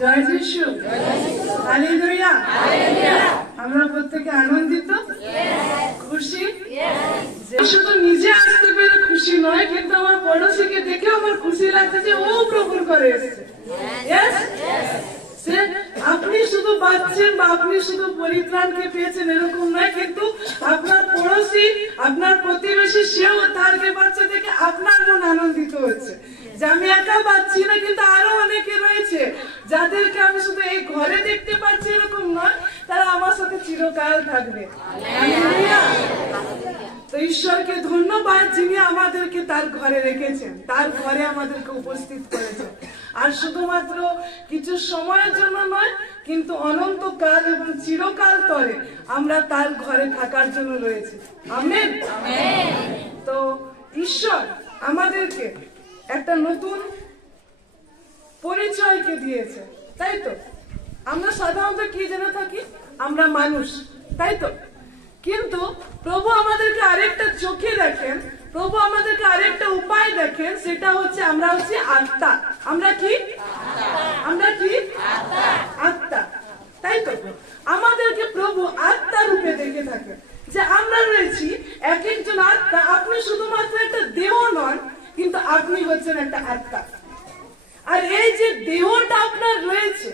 জয় যিশু, হালেলুয়া। আমরা প্রত্যেকে আনন্দিত, খুশি। শুধু নিজে আসতে পেরে খুশি নয়, কিন্তু আমার পড়োশিকে দেখে আমার খুশি লাগছে যে ও প্রভুর ঘরে এসেছে। আপনি শুধু বাঁচছেন বা আপনি শুধু পরিত্রাণকে পেয়েছেন এরকম নয়, কিন্তু আপনার পড়োশি, আপনার প্রতিবেশী সেও উদ্ধারকে পাচ্ছে দেখে আপনার মন আনন্দিত হচ্ছে যে আমি একা পাচ্ছি না, কিন্তু আরো অনেকে রয়েছে যাদেরকে আমি শুধু এই ঘরে দেখতে পাচ্ছি এরকম নয়, তারা আমার সাথে চিরকাল থাকবে। তো ঈশ্বরকে ধন্যবাদ যিনি আমাদেরকে তার ঘরে রেখেছেন, তার ঘরে আমাদেরকে উপস্থিত করেছেন। আর শুধুমাত্র কিছু সময়ের জন্য নয়, কিন্তু অনন্তকাল এবং চিরকাল তরে আমরা তার ঘরে থাকার জন্য রয়েছে। আমেন। তো ঈশ্বর আমাদেরকে একটা নতুন পরিচয়কে দিয়েছে, তাই তো? আমরা সাধারণত কি জেনে থাকি? আমরা মানুষ, তাই তো? কিন্তু প্রভু আমাদেরকে আরেকটা চোখে দেখেন, প্রভু আমাদেরকে আরেকটা উপায় দেখেন, সেটা হচ্ছে আমরা হচ্ছে আত্মা। আমরা কি? আমরা কি? আত্মা, তাই তো? আমাদেরকে প্রভু আত্মা রূপে দেখে থাকেন যে আমরা রয়েছি এক একজন আত্মা। আপনি শুধুমাত্র একটা দেহ নন, কিন্তু আপনি হচ্ছেন একটা আত্মা। আর এই যে দেহটা আপনার রয়েছে,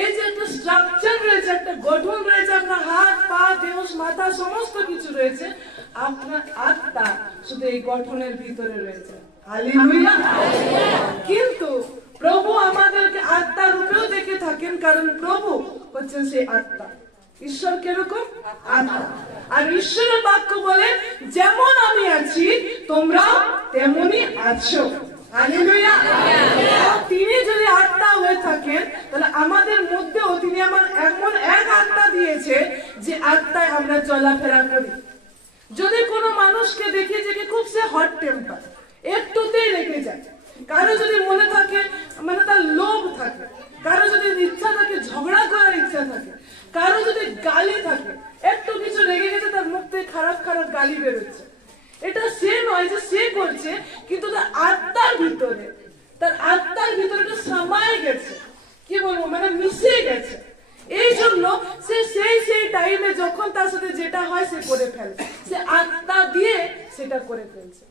এই যে একটা স্ট্রাকচার রয়েছে, একটা গঠন রয়েছে, আপনার হাত পা দেহ মাথা সমস্ত কিছু রয়েছে, আপনার আত্মা শুধু এই গঠনের ভিতরে রয়েছে। হালেলুয়া। কিন্তু প্রভু আমাদেরকে আত্মা রূপেও দেখে থাকেন, কারণ প্রভু হচ্ছেন সেই আত্মা। ঈশ্বর কিরকম? আত্মা। আর ঈশ্বরের বাক্য বলে যেমন আমি আছি তোমরা তেমনি আছো। হালেলুয়া। তিনি যদি আত্মা হয়ে থাকেন, তাহলে আমাদের মধ্যেও তিনি আমার এমন এক আত্মা দিয়েছে যে আত্মায় আমরা চলাফেরা করি। যদি কোনো মানুষকে দেখি যে খুব সে হট টেম্পার, একটুতেই রেখে যায়, কারো যদি মনে থাকে মানে তার লোভ থাকে, কারো যদি ইচ্ছা থাকে ঝগড়া করার ইচ্ছা থাকে, কারো যদি গালি থাকে, একটু কিছু রেগে গেছে তার মুখ থেকে খারাপ খারাপ গালি বেরোচ্ছে, এটা সে নয় যে সে করছে, কিন্তু তার আত্মার ভিতরে, তার আত্মার ভিতরে সমায় গেছে, কি বলবো মানে মিশে গেছে। এই জন্য সে সেই টাইমে যখন তার সাথে যেটা হয় সে করে ফেলে, সে আত্মা দিয়ে সেটা করে ফেলছে।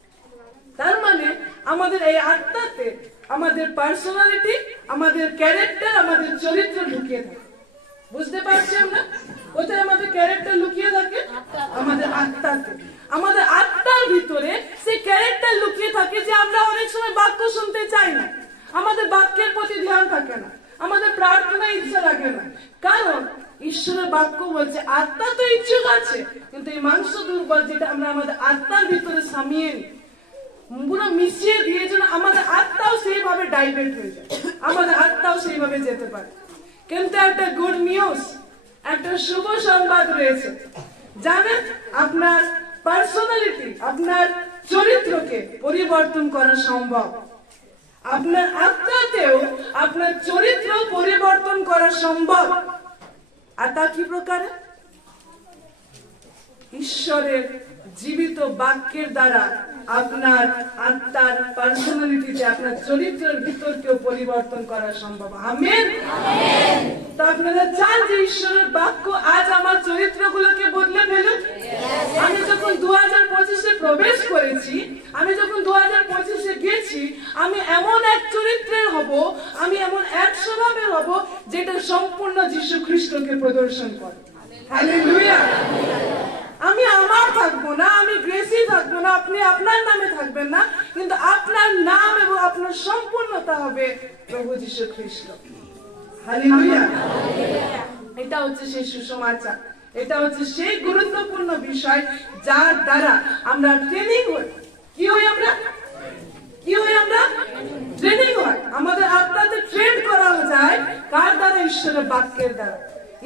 তার মানে আমাদের এই আত্মাতে আমাদের পার্সোনালিটি, আমাদের ক্যারেক্টার, আমাদের চরিত্র লুকিয়ে থাকে। বুঝতে পারছি আমরা কোথায় আমাদের ক্যারেক্টার লুকিয়ে থাকে? আমাদের আত্মাতে। আমাদের আত্মার ভিতরে সেই ক্যারেক্টার লুকিয়ে থাকে যে আমরা অনেক সময় বাক্য শুনতে চাই না, আমাদের বাক্যের প্রতি ধ্যান থাকে না, আমাদের প্রার্থনায় ইচ্ছা লাগে না, কারণ ঈশ্বরের বাক্য বলছে আত্মা তো ইচ্ছুক আছে, কিন্তু এই মাংস দুর্বল, যেটা আমরা আমাদের আত্মার ভিতরে সামিয়ে নিই, পুরো মিশিয়ে দিয়ে যেন আমাদের আত্মাও সেইভাবে ডাইভার্ট হয়ে যায়, আমাদের আত্মাও সেইভাবে যেতে পারে। কিন্তু একটা গুড নিউজ, একটা শুভ সংবাদ রয়েছে। জানেন, আপনার পার্সোনালিটি, আপনার চরিত্রকে পরিবর্তন করা সম্ভব। আপনার আত্মাতেও আপনার চরিত্র পরিবর্তন করা সম্ভব। আর তা কি প্রকারে? ঈশ্বরের জীবিত বাক্যের দ্বারা আপনার আত্মার পার্সোনালিটিতে, আপনার চরিত্রের ভিতরকেও পরিবর্তন করা সম্ভব। আমেন। তো আপনারা চান যে ঈশ্বরের বাক্য আজ আমার চরিত্রগুলোকে বদলে ফেলুক? আমি যখন 2025-এ প্রবেশ করেছি, আমি যখন 2025-এ গেছি, আমি এমন এক চরিত্রের হব, আমি এমন এক স্বভাবের হব যেটা সম্পূর্ণ যীশু খ্রিস্টকে প্রদর্শন করে। হালেলুয়া। আমি আমার থাকবো না, আমি গ্রেসি থাকবো না, আপনি আপনার নামে থাকবেন না, কিন্তু আপনার নাম এবং আপনার সম্পূর্ণতা হবে প্রভু যীশু খ্রিস্ট। হালেলুয়া। এটা হচ্ছে সেই সুসমাচার, এটা হচ্ছে সেই গুরুত্বপূর্ণ বিষয় যার দ্বারা আমরা ট্রেনিং হই। কি হই আমরা? কি হই আমরা? ট্রেনিং হয়। আমাদের আত্মাতে ট্রেন করা যায় কার দ্বারা? ঈশ্বরের বাক্যের দ্বারা।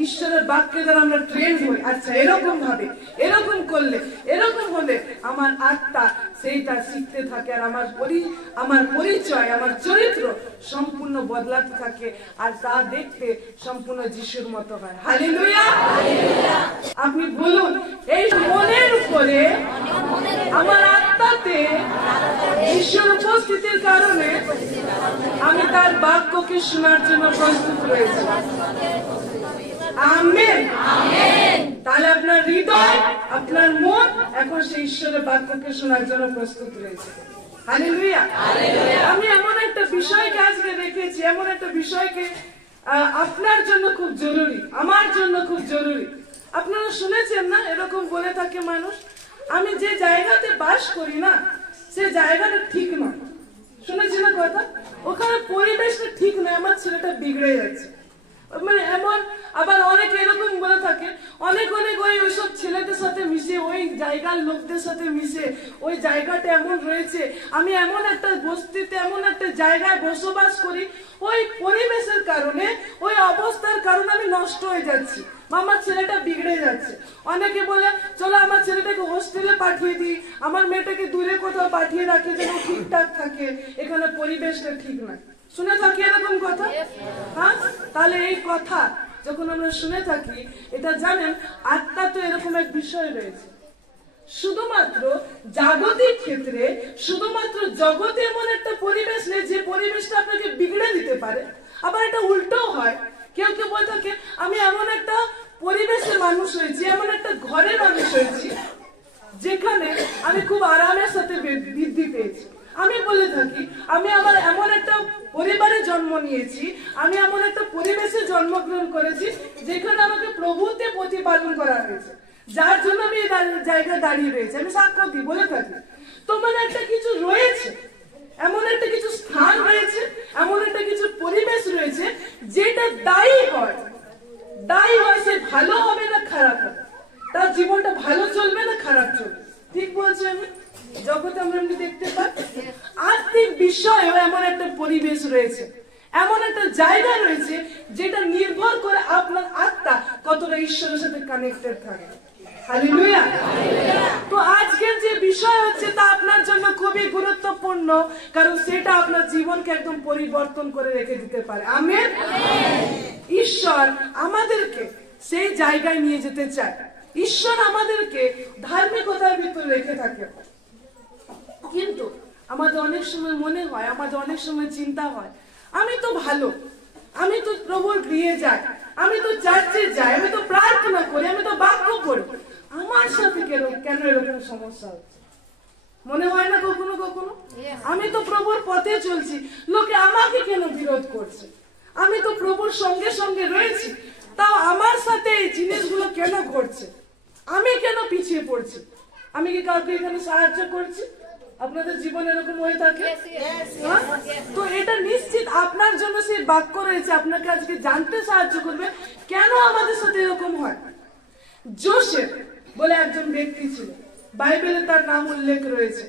ঈশ্বরের বাক্যের দ্বারা আমরা ট্রেন হই। আচ্ছা, এরকম ভাবে, এরকম করলে, এরকম হলে আমার আত্মা সেইটা শিখতে থাকে, আর আমার পরিচয়, আমার চরিত্র সম্পূর্ণ বদলাতে থাকে, আর তা দেখতে সম্পূর্ণ যিশুর মতো হয়। হালেলুয়া। আপনি বলুন, এই মনের উপরে আমার আত্মা আত্মাতে ঈশ্বর উপস্থিতির কারণে আমি তার বাক্যকে শোনার জন্য প্রস্তুত রয়েছি। আমেন। তাহলে আপনার হৃদয়, আপনার মন এখন সেই ঈশ্বরের বাক্যকে শোনার জন্য প্রস্তুত রয়েছে। হালেলুয়া। আমি এমন একটা বিষয়কে আজকে দেখেছি, এমন একটা বিষয়কে আপনার জন্য খুব জরুরি, আমার জন্য খুব জরুরি। আপনারা শুনেছেন না, এরকম বলে থাকে মানুষ, আমি যে জায়গাতে বাস করি না সে জায়গাটা ঠিক নয়। শুনেছি না কথা? ওখানে পরিবেশটা ঠিক নয়, আমার ছেলেটা বিগড়ে যাচ্ছে। মানে এমন, আবার অনেক এরকম বলে থাকে, অনেক ওইসব ছেলেদের সাথে মিশে, ওই জায়গার লোকদের সাথে মিশে, ওই জায়গাটা এমন রয়েছে, আমি এমন একটা বস্তিতে, এমন একটা জায়গায় বসবাস করি, ওই পরিবেশের কারণে, ওই অবস্থার কারণে আমি নষ্ট হয়ে যাচ্ছি, আমার ছেলেটা বিগড়ে যাচ্ছে। অনেকে বলে চলো আমার ছেলেটাকে হোস্টেলে পাঠিয়ে দিই, আমার মেয়েটাকে দূরে কোথাও পাঠিয়ে রাখি যেন ঠিকঠাক থাকে, এখানে পরিবেশটা ঠিক নয়। শুনে থাকি এরকম কথা? হ্যাঁ, তাহলে এই কথা যখন আমরা শুনে থাকি, এটা জানেন আত্মা তো এরকম এক বিষয় রয়েছে। শুধুমাত্র জাগতিক ক্ষেত্রে, শুধুমাত্র জগতে এমন একটা পরিবেশ নেই যে পরিবেশটা আপনাকে বিগড়ে দিতে পারে। আবার এটা উল্টোও হয়, কেউ কেউ বলে থাকে আমি এমন একটা পরিবেশের মানুষ হয়েছি, এমন একটা ঘরের মানুষ হয়েছি যেখানে আমি খুব আরামের সাথে বৃদ্ধি পেয়েছি। আমি বলে থাকি আমি আমার এমন একটা পরিবারে জন্ম নিয়েছি, আমি এমন একটা পরিবেশে জন্মগ্রহণ করেছি যেখানে আমাকে প্রভুতে প্রতিপালন করা হয়েছে, যার জন্য আমি এই জায়গায় দাঁড়িয়ে রয়েছি। আমি সাক্ষ্য দিই, বলে থাকি। তো মানে একটা কিছু রয়েছে, এমন একটা কিছু স্থান রয়েছে, এমন একটা কিছু পরিবেশ রয়েছে যেটা দায়ী হয় সে ভালো হবে না খারাপ হবে, তার জীবনটা ভালো চলবে না খারাপ চলবে। ঠিক বলছি আমি? জগতে আমরা এমনি দেখতে পাই আত্মিক বিষয়েও এমন একটা পরিবেশ রয়েছে, এমন একটা জায়গা রয়েছে যেটা নির্ভর করে আপনার আত্মা কতটা ঈশ্বরের সাথে কানেক্টেড থাকে। হালেলুয়া। তো আজকের যে বিষয় হচ্ছে তা আপনার জন্য খুবই গুরুত্বপূর্ণ, কারণ সেটা আপনার জীবনকে একদম পরিবর্তন করে রেখে দিতে পারে। আমেন। ঈশ্বর আমাদেরকে সেই জায়গায় নিয়ে যেতে চায়। ঈশ্বর আমাদেরকে ধার্মিকতার ভিতরে রেখে থাকে, কিন্তু আমাদের অনেক সময় মনে হয়, আমাদের অনেক সময় চিন্তা হয়, আমি তো ভালো, আমি তো প্রভুর গৃহে যাই, আমি তো চার্চে যাই, আমি তো প্রার্থনা করি, আমি তো বাক্য পড়ি, আমার সাথে কেন এরকম সমস্যা হচ্ছে? মনে হয় না কখনো কখনো? আমি তো প্রভুর পথে চলছি, লোকে আমাকে কেন বিরোধ করছে? আমি তো প্রভুর সঙ্গে সঙ্গে রয়েছি, তাও আমার সাথে এই জিনিসগুলো কেন ঘটছে? আমি কেন পিছিয়ে পড়ছি? আমি কি কাউকে এখানে সাহায্য করছি? আপনাদের জীবন এরকম হয়ে থাকে? তো এটা নিশ্চিত আপনার জন্য সেই বাক্য রয়েছে, আপনাকে আজকে জানতে সাহায্য করবে কেন আমাদের সাথে এরকম হয়। যোসেফ বলে একজন ব্যক্তি ছিল, বাইবেলে তার নাম উল্লেখ রয়েছে।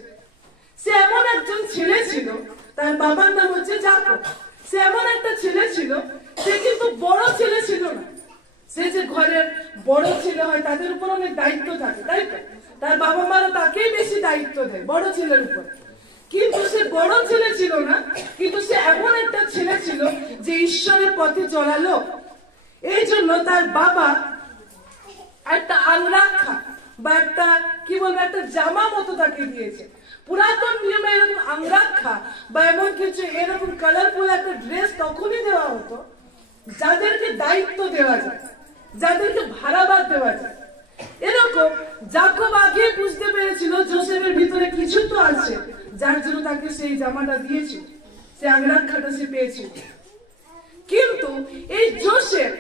সে এমন একজন ছেলে ছিল, তার বাবার নাম হচ্ছে যাকব। সে এমন একটা ছেলে ছিল, সে কিন্তু বড় ছেলে ছিল না। সে যে ঘরের বড় ছেলে হয় তাদের উপর অনেক দায়িত্ব থাকে, তাই তো? তার বাবা মারা তাকেই বেশি দায়িত্ব দেয় বড় ছেলের উপর। কিন্তু সে বড় ছেলে ছিল না, কিন্তু সে এমন একটা ছেলে ছিল যে ঈশ্বরের পথে চলালো। এই জন্য তার বাবা একটা আংরাক্ষা বা একটা কি বলবো, একটা জামা মতো তাকে দিয়েছে। পুরাতন নিয়মে এরকম আংরাক্ষা বা এমন কিছু এরকম কালারফুল একটা ড্রেস তখনই দেওয়া হতো যাদেরকে দায়িত্ব দেওয়া যায়, যাদেরকে ভাড়াবাদ দেওয়া যায়। এরকম যাকব আগে বুঝতে পেরেছিল যোসেফের ভিতরে কিছু তো আছে, যার জন্য তাকে সেই জামাটা দিয়েছিল, সেই আংরাক্ষাটা সে পেয়েছিল। কিন্তু এই যোসেফ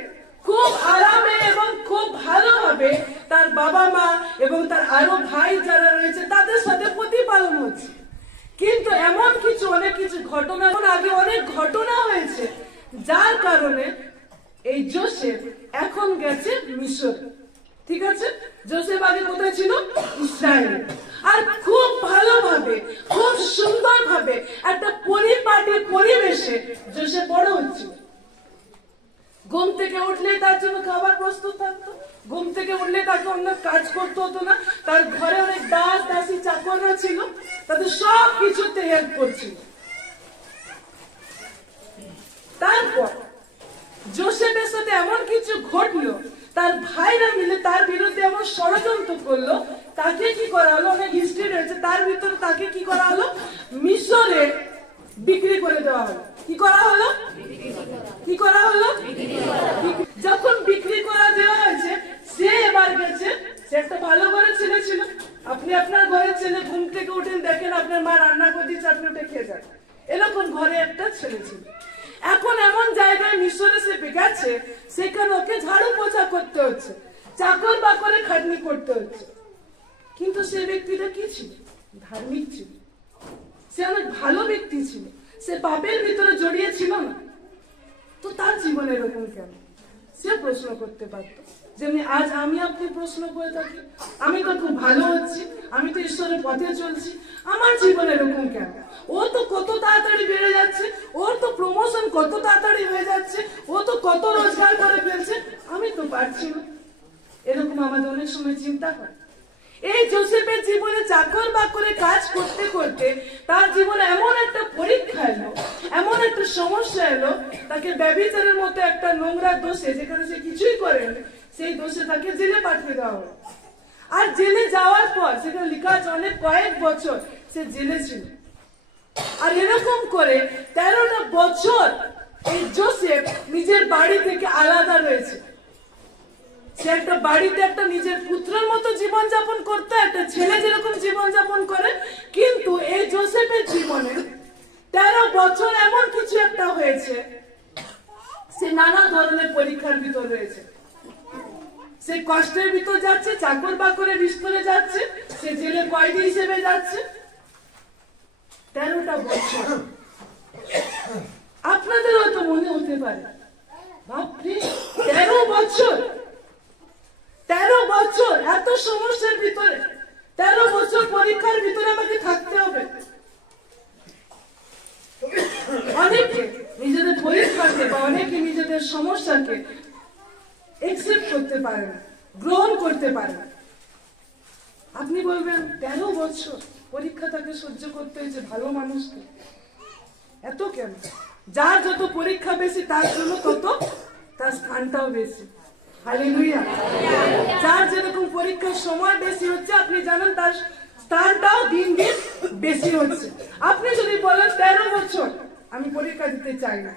খুব আরামে এবং খুব ভালোভাবে তার বাবা মা এবং তার আরো ভাই যারা রয়েছে তাদের সাথে প্রতিপালন হচ্ছে। কিন্তু এমন কিছু অনেক কিছু ঘটনা, আগে অনেক ঘটনা হয়েছে যার কারণে এই যোসেফ এখন গেছে মিশর। ঠিক আছে, যোসেফ আগে কোথায় ছিল? ইসরায়েলে। আর খুব ভালোভাবে, খুব সুন্দরভাবে একটা পরিপাটি পরিবেশে যোসেফ বড় হচ্ছিল। ঘুম থেকে উঠলেই তার জন্য খাবার প্রস্তুত থাকতো, ঘুম থেকে উঠলে তাকে অন্য কাজ করতে হতো না। তার ঘরে অনেক দাস দাসী চাকররা ছিল, তাদের সব কিছুতে হেল্প করছিল। তারপর যোসেফের সাথে এমন কিছু ঘটলো, তার ভাইরা মিলে তার বিরুদ্ধে এমন ষড়যন্ত্র করলো তাকে কি করা হলো, অনেক হিস্ট্রি রয়েছে, তার ভিতরে তাকে কি করা হলো, মিশরে বিক্রি করে দেওয়া হলো। কি করা হলো, কি করা হলো, যখন বিক্রি করা দেওয়া হয়েছে, সে এবার গেছে, সে একটা ভালো ঘরের ছেলে ছিল। আপনি আপনার ঘরের ছেলে ঘুম থেকে উঠেন, দেখেন আপনার মা রান্না করে দিচ্ছে, আপনি উঠে খেয়ে যান, এরকম ঘরে একটা ছেলে ছিল। এখন এমন জায়গায় মিশরে সে গেছে, সেখানে ওকে ঝাড়ু পোছা করতে হচ্ছে, চাকর বাকরে খাটনি করতে হচ্ছে। কিন্তু সে ব্যক্তিটা কি ছিল, ধার্মিক ছিল, সে অনেক ভালো ব্যক্তি ছিল, সে পাপের ভিতরে জড়িয়ে ছিল না। তো তার জীবনে এরকম কেন, সে প্রশ্ন করতে পারত। যেমনি আজ আমি আপনি প্রশ্ন করে থাকি, আমি তো খুব ভালো হচ্ছি, আমি তো ঈশ্বরের পথে চলছি, আমার জীবনে এরকম কেন? ও তো কত তাড়াতাড়ি বেড়ে যাচ্ছে, ওর তো প্রমোশন কত তাড়াতাড়ি হয়ে যাচ্ছে, ও তো কত রোজগার করে ফেলছে, আমি তো পারছি না। এরকম আমাদের অনেক সময় চিন্তা হয়। এই যোসেফের জীবনে চাকর বাকরে কাজ করতে করতে তার জীবনে এমন একটা পরীক্ষা এলো, এমন একটা সমস্যা এলো, তাকে ব্যভিচারের মতো একটা নোংরা দোষে, যেখানে সে কিছুই করেনি, সেই দোষে তাকে জেলে পাঠিয়ে দেওয়া হলো। আর জেলে যাওয়ার পর সেখানে লেখা আছে অনেক কয়েক বছর সে জেলে ছিল। আর এরকম করে 13টা বছর এই যোসেফ নিজের বাড়ি থেকে আলাদা রয়েছে। সে একটা বাড়িতে একটা নিজের পুত্রের মতো জীবনযাপন করতো, একটা ছেলে যেরকম জীবনযাপন করে। কিন্তু এই যোসেফের জীবনে 13 বছর এমন কিছু একটা হয়েছে, সে নানা ধরনের পরীক্ষার ভিতর রয়েছে। সে কষ্টের ভিতর যাচ্ছে, চাকর বাকরের ভিতরে যাচ্ছে, সে জেলে কয়েদি হিসেবে যাচ্ছে। 13টা বছর আপনাদের হয়তো মনে হতে পারে, বাপরে 13 বছর, 13 বছর এত সমস্যার ভিতরে, 13 বছর পরীক্ষার ভিতরে আমাকে থাকতে হবে। অনেকে নিজেদের পরীক্ষাকে বা অনেকে নিজেদের সমস্যাকে একসেপ্ট করতে পারে না, গ্রহণ করতে পারে না। আপনি বলবেন 13 বছর পরীক্ষা তাকে সহ্য করতে হয়েছে, ভালো মানুষকে এত কেন? যার যত পরীক্ষা বেশি তার জন্য তত তার স্থানটাও বেশি। হালেলুয়া। যার যেরকম পরীক্ষার সময় বেশি হচ্ছে, আপনি জানেন তার স্থানটাও দিন দিন বেশি হচ্ছে। আপনি যদি বলেন 13 বছর আমি পরীক্ষা দিতে চাই না,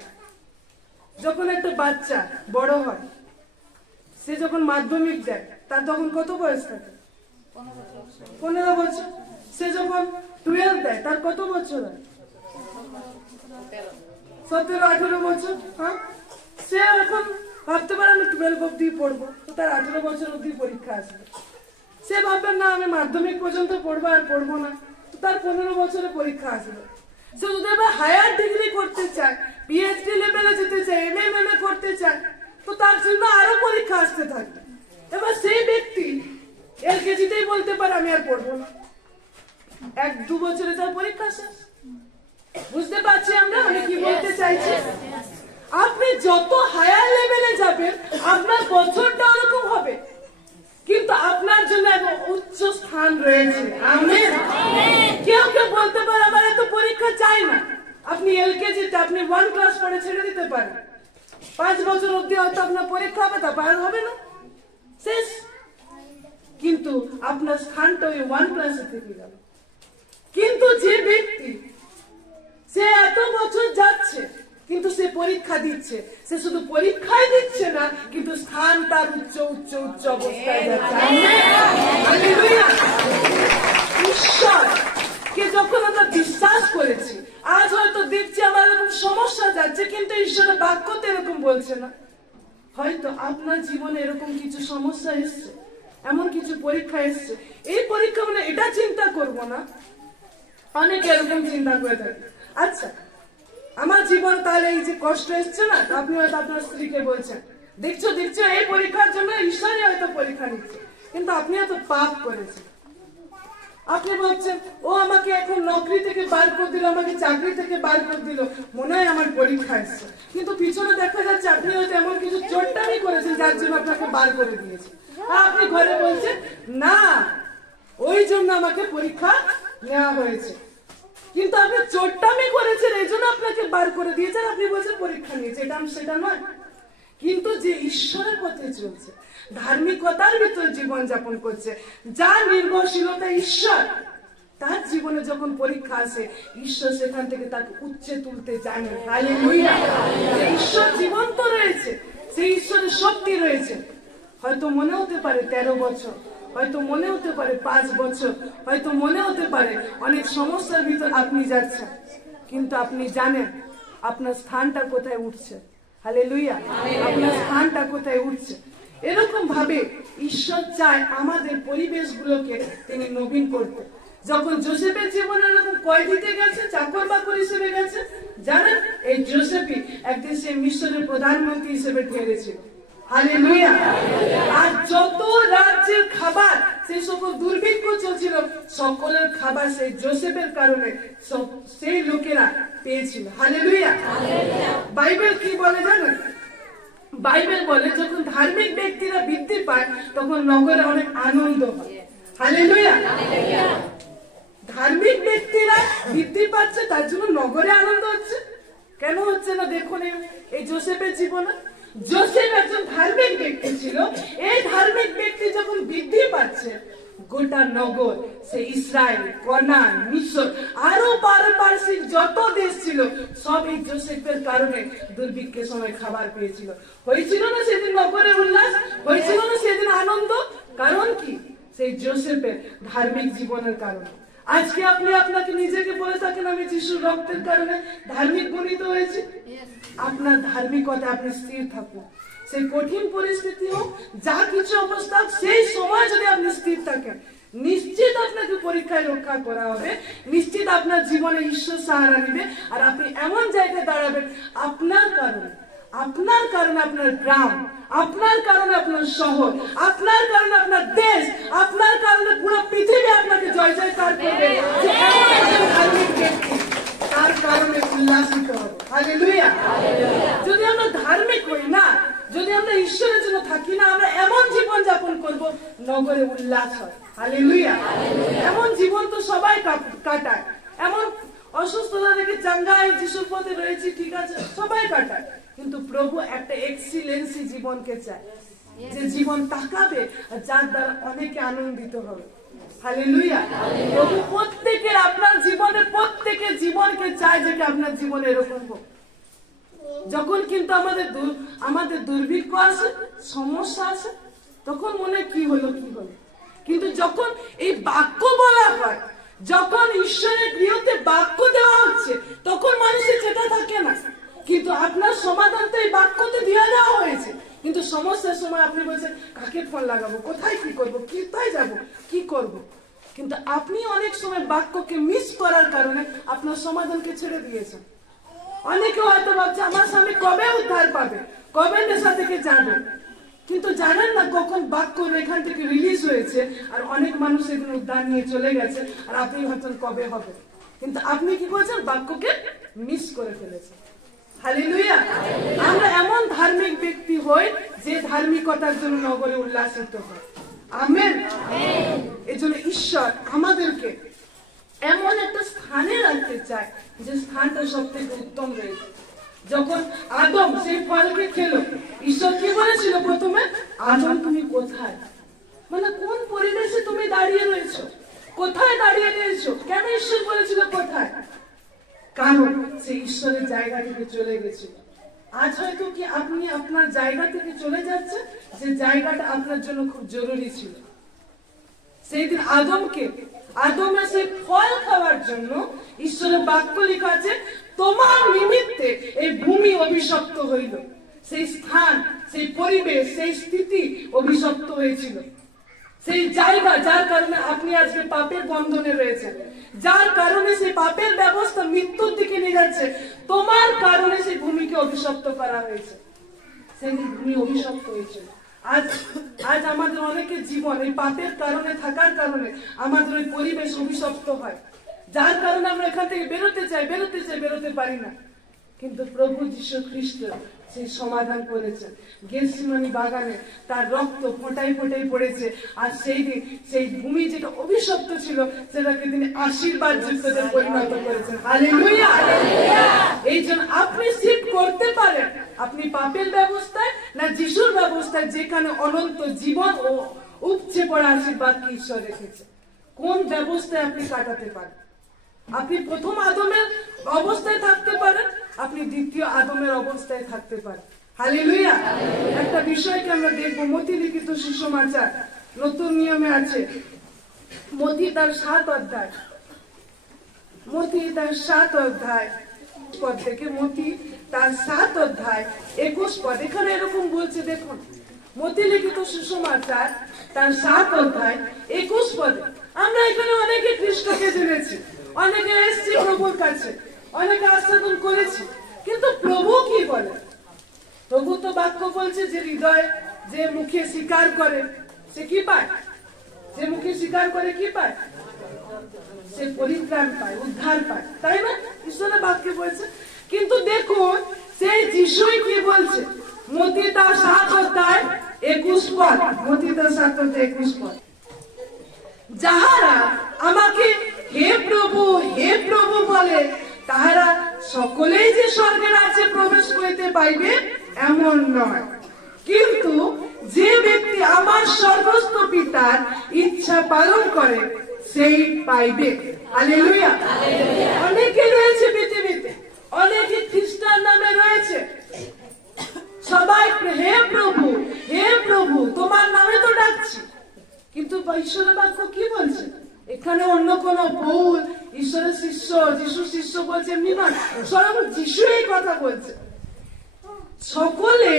যখন একটা বাচ্চা বড় হয়, সে যখন মাধ্যমিক দেয়, তার তখন কত বয়স থাকে? 15 বছর। সে যখন 12 দেয়, তার কত বছর হয়? 17-18 বছর। হ্যাঁ, সে এখন ভাবতে পারে আমি 12 অব্দি পড়বো, তো তার 18 বছর অব্দি পরীক্ষা আসবে। সে ভাববেন না আমি মাধ্যমিক পর্যন্ত পড়বো, আর পড়বো না, তো তার 15 বছরে পরীক্ষা আসবে। সে যদি এবার হায়ার ডিগ্রি করতে চায়, পিএইচডি লেভেলে যেতে চায়, এমএ করতে চায়, তো তার জন্য আরো পরীক্ষা আসতে থাকবে। এবার সেই ব্যক্তি এলকেজিতেই বলতে পারে আমি আর পড়বো না, 1-2 বছরে তার পরীক্ষা শেষ। বুঝতে পারছি আমরা আমি কি বলতে চাইছি? আপনি যত হায়ার লেভেলে যাবেন, আপনার বছরটা ওরকম হবে, কিন্তু আপনার জন্য এক উচ্চ স্থান রয়েছে। আমেন। কেউ কেউ বলতে পারে আমার এত পরীক্ষা চাই না। আপনি এলকেজিতে আপনি 1 ক্লাস পড়ে ছেড়ে দিতে পারেন, 5 বছর অব্দি হয়তো আপনার পরীক্ষা হবে, তারপর হবে না, শেষ। কিন্তু আপনার স্থানটা ওই 1 ক্লাসে থেকে গেল। কিন্তু যে ব্যক্তি সে এত বছর যাচ্ছে, কিন্তু সে পরীক্ষা দিচ্ছে, সে শুধু পরীক্ষায় দিচ্ছে না, কিন্তু স্থান তার উচ্চ উচ্চ উচ্চ অবস্থায় যাচ্ছে। ঈশ্বরকে যখন আমরা বিশ্বাস করেছি, আজ হয়তো দেখছি আমার এরকম সমস্যা যাচ্ছে, কিন্তু ঈশ্বরের বাক্য তো এরকম বলছে না। হয়তো আপনার জীবনে এরকম কিছু সমস্যা এসছে, এমন কিছু পরীক্ষা এসছে, এই পরীক্ষা মানে এটা চিন্তা করব না। অনেকে এরকম চিন্তা করে থাকে, আচ্ছা আমার জীবন তাহলে এই যে কষ্ট এসছে না, আপনি হয়তো আপনার স্ত্রীকে বলছেন, দেখছো দেখছো এই পরীক্ষার জন্য ঈশ্বরই হয়তো পরীক্ষা নিচ্ছে, কিন্তু আপনি হয়তো পাপ করেছেন। আপনি বলছেন ও আমাকে এখন নকরি থেকে বার করে দিল, আমাকে চাকরি থেকে বার করে দিল, মনে হয় আমার পরীক্ষা এসছে, কিন্তু পিছনে দেখা যাচ্ছে আপনি হয়তো এমন কিছু চোটটামি করেছেন যার জন্য আপনাকে বার করে দিয়েছে। আর আপনি ঘরে বলছেন না ওই জন্য আমাকে পরীক্ষা নেওয়া হয়েছে, কিন্তু আপনি চোটটামি করেছেন এই জন্য আপনাকে বার করে দিয়েছেন, আপনি বলছেন পরীক্ষা নিয়েছে, এটা সেটা নয়। কিন্তু যে ঈশ্বরের পথে চলছে, ধার্মিকতার ভিতরে জীবন যাপন করছে, যার নির্ভরশীলতা ঈশ্বর, তার জীবনে যখন পরীক্ষা আসে, ঈশ্বর সেখান থেকে তাকে উচ্চে তুলতে জানেন। হালেলুয়া! ঈশ্বর জীবন্ত রয়েছে, সেই ঈশ্বরের শক্তি রয়েছে। হয়তো মনে হতে পারে 13 বছর, হয়তো মনে হতে পারে 5 বছর, হয়তো মনে হতে পারে অনেক সমস্যার ভিতর আপনি যাচ্ছেন, কিন্তু আপনি জানেন আপনার স্থানটা কোথায় উঠছে। হালেলুয়া! আপনার স্থানটা কোথায় উঠছে। এরকম ভাবে ঈশ্বর চায় আমাদের পরিবেশগুলোকে তিনি নবীন করতে। যখন যোসেফের জীবনে এরকম কয়েদিতে গেছে, চাকর বাকর হিসেবে গেছে, জানেন এই যোসেফই একদিন সে মিশরের প্রধানমন্ত্রী হিসেবে ঠেলেছিল। হালেলুয়া! আর যত রাজ্যের খাবার, সেই সকল দুর্ভিক্ষ চলছিল, সকলের খাবার সেই যোসেফের কারণে সেই লোকেরা পেয়েছিল। হালেলুয়া! বাইবেল কি বলে জানেন? বাইবেল বলে যখন ধার্মিক ব্যক্তিরা বৃদ্ধি পায় তখন নগরে অনেক আনন্দ হয়। হালেলুয়া! ধার্মিক ব্যক্তিরা বৃদ্ধি পাচ্ছে, তার জন্য নগরে আনন্দ হচ্ছে। কেন হচ্ছে না দেখুন এই যোসেফের জীবনে। যোসেফ একজন ধার্মিক ব্যক্তি ছিল। এই ধার্মিক ব্যক্তি যখন বৃদ্ধি পাচ্ছে, গোটা নগর, সে ইসরায়েল, কনান, মিশর, আরো পারপার্শ্বিক যত দেশ ছিল, সব এই যোসেফের কারণে দুর্ভিক্ষের সময় খাবার পেয়েছিল। হয়েছিল না সেদিন নগরে উল্লাস? হয়েছিল না সেদিন আনন্দ? কারণ কি? সেই যোসেফের ধার্মিক জীবনের কারণে। আজকে আপনি আপনাকে নিজেকে বলে থাকেন আমি যিশুর রক্তের কারণে ধার্মিক গণিত হয়েছে। আপনার ধার্মিকতা আপনি স্থির থাকুন। সেই কঠিন পরিস্থিতি হোক, যা কিছু অবস্থা হোক, সেই সময় যদি আপনি স্থির থাকেন, নিশ্চিত আপনাকে পরীক্ষায় রক্ষা করা হবে, নিশ্চিত আপনার জীবনে ঈশ্বর সাহারা নিবে। আর আপনি এমন জায়গায় দাঁড়াবেন, আপনার কারণে আপনার গ্রাম, আপনার কারণে আপনার শহর, আপনার কারণে আপনার দেশ, আপনার কারণে পুরো পৃথিবী আপনাকে জয় জয়কার করবে। তার কারণে উল্লাসিত হবে। হালেলুয়া! যদি আমরা ধার্মিক হই না, যদি আমরা ঈশ্বরের জন্য থাকি না, আমরা এমন জীবন যাপন করব, নগরে উল্লাস হয়। হালেলুয়া! এমন জীবন তো সবাই কাটায়। এমন অসুস্থতা থেকে চাঙ্গায় যিশুর পথে রয়েছি, ঠিক আছে, সবাই কাটায়। কিন্তু প্রভু একটা এক্সিলেন্সি জীবনকে চায়, যে জীবন তাকাবে যার দ্বারা অনেকে আনন্দিত হবে। হালেলুয়া! প্রভু প্রত্যেকের, আপনার জীবনে প্রত্যেকের জীবনকে চায় যে আপনার জীবনে এরকম হোক। যখন কিন্তু আমাদের দুর্ভিক্ষ আসে, সমস্যা আসে, তখন মনে কি হলো। কিন্তু যখন এই বাক্য বলা হয়, যখন ঈশ্বরের গৃহতে বাক্য দেওয়া হচ্ছে, তখন মানুষের চেতা থাকে না। কিন্তু আপনার সমাধান তো এই বাক্যতে দিয়ে দেওয়া হয়েছে। কিন্তু সমস্যার সময় আপনি বলছেন কাকে ফোন লাগাবো, কোথায় কি করবো, কোথায় যাবো, কি করব। কিন্তু আপনি অনেক সময় বাক্যকে মিস করার কারণে আপনার সমাধানকে ছেড়ে দিয়েছেন। অনেকে হয়তো ভাবছে আমার স্বামী কবে উদ্ধার পাবে, কবে নেশা থেকে যাবে, কিন্তু জানেন না কখন বাক্য এখান থেকে রিলিজ হয়েছে, আর অনেক মানুষ এখানে উদ্ধার নিয়ে চলে গেছে, আর আপনি ভাবছেন কবে হবে। কিন্তু আপনি কি করেছেন? বাক্যকে মিস করে ফেলেছেন। হালেলুয়া! আমরা এমন ধার্মিক ব্যক্তি হই যে ধার্মিকতার জন্য নগরে উল্লাসিত হয়। আমেন। এজন্য ঈশ্বর আমাদেরকে এমন একটা স্থানে রাখতে চায় যে স্থানটা সব থেকে উত্তম রয়েছে। যখন আদম সেই ফলকে খেলো, ঈশ্বর কি বলেছিল প্রথমে? আদম তুমি কোথায়, মানে কোন পরিবেশে তুমি দাঁড়িয়ে রয়েছো, কোথায় দাঁড়িয়ে রয়েছো? কেন ঈশ্বর বলেছিল কোথায়? কারণ সে ঈশ্বরের জায়গা থেকে চলে গেছিল। আজ হয়তো কি আপনি আপনার জায়গা থেকে চলে যাচ্ছেন, যে জায়গাটা আপনার জন্য খুব জরুরি ছিল। সেই দিন আদমের সেই ফল খাওয়ার জন্য ঈশ্বরের বাক্য লেখা আছে, তোমার নিমিত্তে এই ভূমি অভিশপ্ত হইল। সেই স্থান, সেই পরিবেশ, সেই স্থিতি অভিশপ্ত হয়েছিল। সেই জায়গা যার কারণে আপনি আজকে পাপের বন্ধনে রয়েছেন, যার কারণে সেই পাপের ব্যবস্থা মৃত্যুর দিকে নিয়ে যাচ্ছে, তোমার কারণে সেই ভূমিকে অভিশপ্ত করা হয়েছে। সেই ভূমি অভিশপ্ত হয়েছিল। আজ আমাদের অনেকের জীবন এই পাপের কারণে থাকার কারণে আমাদের ওই পরিবেশ অভিশপ্ত হয়, যার কারণে আমরা এখান থেকে বেরোতে চাই, বেরোতে পারি না। কিন্তু প্রভু যীশু খ্রিস্ট সেই সমাধান করেছেন। গেতসেমানি বাগানে তার রক্ত ফোঁটায় পড়েছে, আর সেই দিন সেই ভূমি যেটা অভিশপ্ত ছিল সেটাকে তিনি আশীর্বাদ যুক্ততে পরিণত করেছেন। হালেলুয়া! এই জন্য আপনি শিফট করতে পারেন। আপনি পাপের ব্যবস্থায় না যিশুর ব্যবস্থায় যেখানে অনন্ত জীবন ও উপচে পড়া আশীর্বাদকে ঈশ্বর রেখেছে? কোন ব্যবস্থায় আপনি কাটাতে পারেন? আপনি প্রথম আদমের অবস্থায় থাকতে পারেন, আপনি দ্বিতীয় আদমের অবস্থায় থাকতে পারেন। হালেলুয়া। একটা বিষয়কে আমরা দেখবো, মথি লিখিত সুসমাচার নতুন নিয়মে আছে, মথি তার 7 অধ্যায়, মথি তার 7 অধ্যায় পদ থেকে, মথি তার 7 অধ্যায় 21 পদ। এখানে এরকম বলছে, দেখুন, মথি লিখিত সুসমাচার তার 7 অধ্যায় 21 পদে। আমরা এখানে অনেকে খ্রিস্টকে জেনেছি, অনেকে এসেছি প্রভুর কাছে, অনেকে আস্বাদন করেছি, কিন্তু প্রভু কি বলে? প্রভু তো বাক্য বলছে যে হৃদয়, যে মুখে স্বীকার করে সে কি পায়? যে মুখে স্বীকার করে কি পায়? সে পরিত্রাণ পায়, উদ্ধার পায়, তাই না? ঈশ্বরের বাক্যে বলছে। কিন্তু দেখুন সেই যিশুই কি বলছে, মথি তার 7 অধ্যায় 21 পদ, মথি তার 7 অধ্যায় 21 পদ, যাহারা আমাকে হে প্রভু হে প্রভু বলে, তাহারা সকলেই যে স্বর্গের রাজ্যে প্রবেশ করিতে পাইবে এমন নয়, কিন্তু যে ব্যক্তি আমার স্বর্গস্থ পিতার ইচ্ছা পালন করে সেই পাইবে। হালেলুয়া। অনেকে রয়েছে পৃথিবীতে, অনেকে খ্রিস্টান নামে রয়েছে, সবাই হে প্রভু তোমার নামে তো ডাকছি, কিন্তু ঈশ্বরের বাক্য কি বলছে? এখানে অন্য কোন পৌল, ঈশ্বরের শিষ্য, যিশু শিষ্য বলছে এমনি নয়, স্বয়ং যিশু এই কথা বলছে। সকলে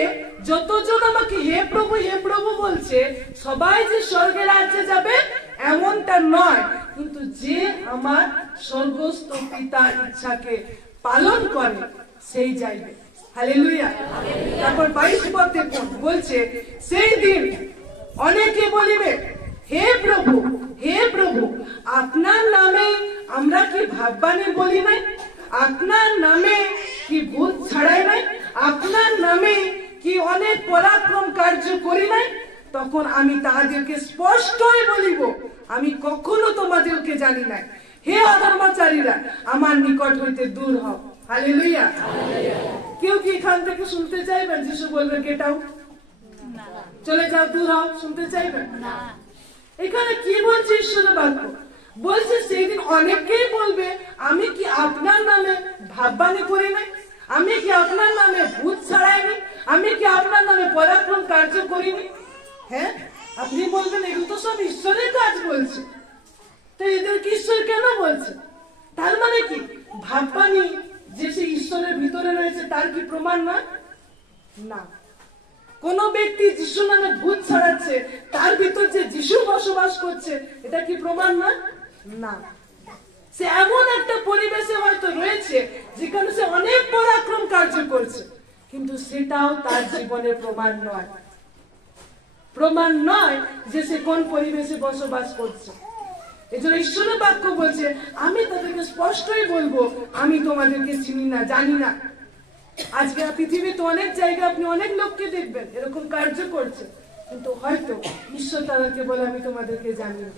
যতজন আমাকে হে প্রভু বলছে, সবাই যে স্বর্গের রাজ্যে যাবে এমনটা নয়, কিন্তু যে আমার স্বর্গস্থ পিতার ইচ্ছাকে পালন করে সেই যাইবে। হালেলুয়া। তারপর 22 পদ দেখুন, বলছে সেই দিন অনেকে বলিবে হে প্রভু আপনার নামে আমরা কি ভাববানি বলি নাই? আপনার নামে কি ভূত ছাড়াই নাই? আপনার নামে কি অনেক পরাক্রম কার্য করি নাই? তখন আমি তাহাদেরকে স্পষ্টই বলিব, আমি কখনো তোমাদেরকে জানি নাই, হে অধর্মচারীরা আমার নিকট হইতে দূর হও। হালেলুয়া। কেউ কি এখান থেকে শুনতে চাইবেন যিশু বলবে গেট আউট, চলে যাও, দূর হও? শুনতে চাইবেন না। এখানে কি বলছে ঈশ্বরের বাক্য? বলছে সেই দিন অনেকেই বলবে আমি কি আপনার নামে ভাববানি করি নাই? আমি কি আপনার নামে ভূত ছাড়াইনি? আমি কি আপনার নামে পরাক্রম কার্য করিনি? হ্যাঁ, আপনি বলবেন এগুলো তো সব ঈশ্বরের কাজ বলছে, তো এদেরকে ঈশ্বর কেন বলছে? তার মানে কি ভাববানি যে সে ঈশ্বরের ভিতরে রয়েছে তার কি প্রমাণ নয়? না। কোন ব্যক্তি যিশু নামে ভূত ছাড়াচ্ছে, তার ভিতর যে যিশু বসবাস করছে, এটা কি প্রমাণ নয়? না। সে এমন একটা পরিবেশে হয়তো রয়েছে যেখানে সে অনেক পরাক্রম কার্য করছে, কিন্তু সেটাও তার জীবনের প্রমাণ নয়। প্রমাণ নয় যে সে কোন পরিবেশে বসবাস করছে। এজন্য ঈশ্বরের বাক্য বলছে আমি তাদেরকে স্পষ্টই বলবো আমি তোমাদেরকে চিনি না, জানি না। আজকে পৃথিবীতে অনেক জায়গায় আপনি অনেক লোককে দেখবেন এরকম কার্য করছে, কিন্তু হয়তো ঈশ্বর তাদেরকে বলে আমি তোমাদেরকে জানি না।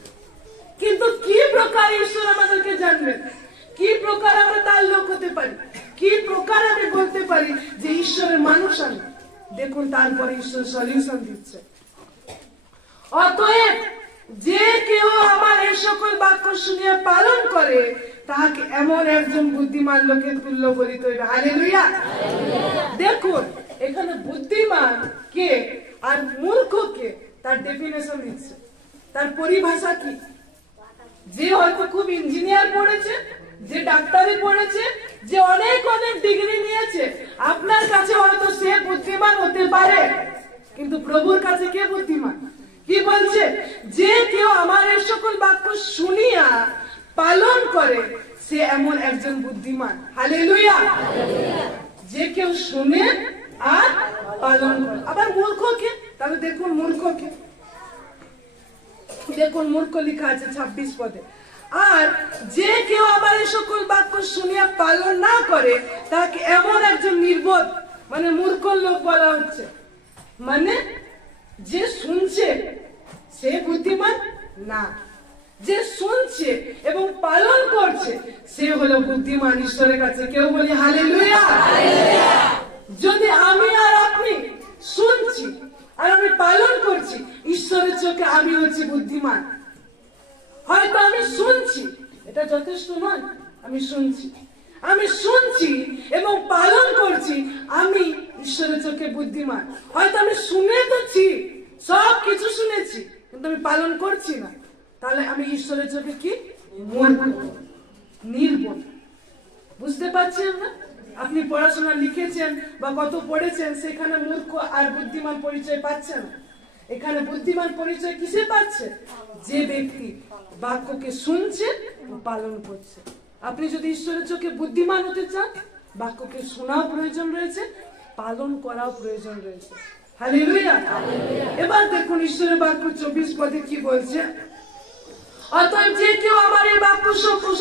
কিন্তু কি প্রকার ঈশ্বর আমাদেরকে জানবেন? কি প্রকার আমরা তার লোক হতে পারি? কি প্রকার আমি বলতে পারি যে ঈশ্বরের মানুষ আমি? দেখুন তারপরে ঈশ্বর সলিউশন দিচ্ছে। অতএব যে কেউ আমার এই সকল বাক্য শুনিয়া পালন করে তাহাকে এমন একজন বুদ্ধিমান লোকের তুল্য বলিতে হইবে। হালেলুয়া। দেখুন এখানে বুদ্ধিমান কে আর মূর্খ কে তার ডেফিনেশন দিচ্ছে, তার পরিভাষা কি। যে হয়তো খুব ইঞ্জিনিয়ার পড়েছে, যে ডাক্তারি পড়েছে, যে অনেক অনেক ডিগ্রি নিয়েছে, আপনার কাছে হয়তো সে বুদ্ধিমান হতে পারে, কিন্তু প্রভুর কাছে কে বুদ্ধিমান? কি বলছে? যে কেউ আমার এই সকল বাক্য শুনিয়া পালন করে সে এমন একজন বুদ্ধিমান। হালেলুয়া। যে কেউ শুনে আর পালন করে। আবার মূর্খকে, তাহলে দেখুন মূর্খকে, দেখুন মূর্খ লেখা আছে 26 পদে। আর যে কেউ আমার এই সকল বাক্য শুনিয়া পালন না করে তাকে এমন একজন নির্বোধ, মানে মূর্খ লোক বলা হচ্ছে। মানে যে শুনছে সে বুদ্ধিমান না, যে শুনছে এবং পালন করছে সে হলো বুদ্ধিমান ঈশ্বরের কাছে। কেউ বলি হালেলুয়া। যদি আমি আর আপনি শুনছি ঈশ্বরের চোখে আমি হচ্ছি বুদ্ধিমান। হয়তো আমি শুনছি, এটা যথেষ্ট নয়, আমি শুনছি এবং পালন করছি, আমি ঈশ্বরের চোখে বুদ্ধিমান। হয়তো আমি শুনে তোছি, সব কিছু শুনেছি, কিন্তু আমি পালন করছি না, তাহলে আমি ঈশ্বরের চোখে কি? মূর্খ, নির্বোধ। বুঝতে পারছেন না? আপনি পড়াশোনা লিখেছেন বা কত পড়েছেন, সেখানে মূর্খ আর বুদ্ধিমান পরিচয় পাচ্ছেন। এখানে বুদ্ধিমান পরিচয় কিসে পাচ্ছে? যে ব্যক্তি বাক্যকে শুনছে ও পালন করছে। আপনি যদি ঈশ্বরের চোখে বুদ্ধিমান হতে চান, বাক্যকে শোনাও প্রয়োজন রয়েছে, পালন করাও প্রয়োজন রয়েছে। হালেলুয়া। এবার দেখুন ঈশ্বরের বাক্য 24 পদে কি বলছে, অতএব যে কেউ আমার এই বাক্য